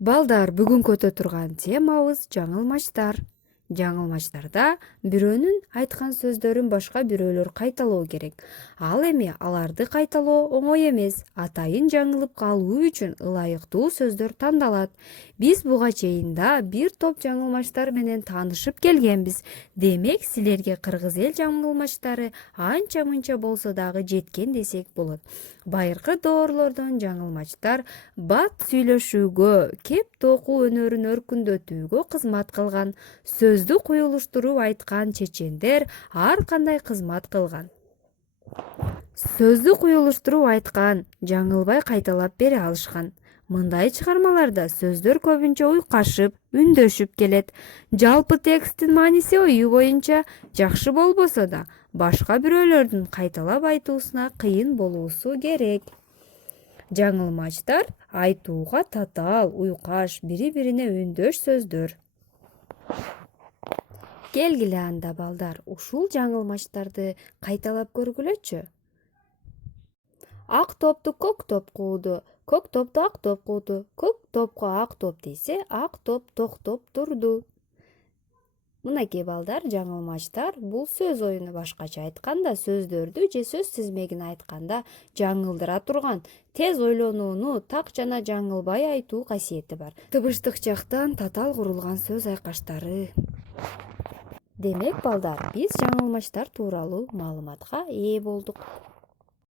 Балдар, бүгүн көтө турган темабыз жаңылмачтар. Жаңылмачтарда бирөөнүн айткан сөздөрүн башка бирөөлөр кайталоо керек. Ал эми аларды кайталоо оңой эмес. Атайын жаңылып калуу үчүн ылайыктуу сөздөр тандалат. Биз буга чейин бир топ жаңылмачтар менен таанышып келгенбиз. Демек, силерге кыргыз эл жаңылмачтары анча мынча болсо дагы жеткен десек болот. Байыркы доорлордон жаңылмачтар бат сүйлөшүүгө, кеп токуу өнөрүн өркүндөтүүгө кызмат кылган. Сөздү куюлуштуруп айткан чечендер ар кандай кызмат кылган. Сөздү куюлуштуруп айткан, жаңылбай кайталап бере алышкан. Мындай чыгармаларда сөздөр көбүнчө уйкашып, үндөшүп келет. Жалпы тексттин мааниси ою боюнча жакшы болбосо да, башка бирөөлөрдүн кайталап айтуусуна кыйын болуусу керек. Жаңылмачтар айтууга татаал, уйкаш, бири-бирине үндөш сөздөр. Келгиле анда балдар, ушул жаңылмачтарды кайталап көргүлөчү. Ак топту көк топ кууду, көк топту ак топ кууду, көк топко ак топ тийсе, ак топ токтоп турду. Мынакей балдар, жаңылмачтар бул сөз оюну башкача айтканда сөздөрдү же сөз тизмегин айтканда жаңылдыра турган, тез ойлонууну, так жана жаңылбай айтуу касиети бар. Тыбыштык жактан татаал курулган сөз айкаштары. Демек балдар, биз жаңылмачтар тууралуу маалыматка ээ болдук.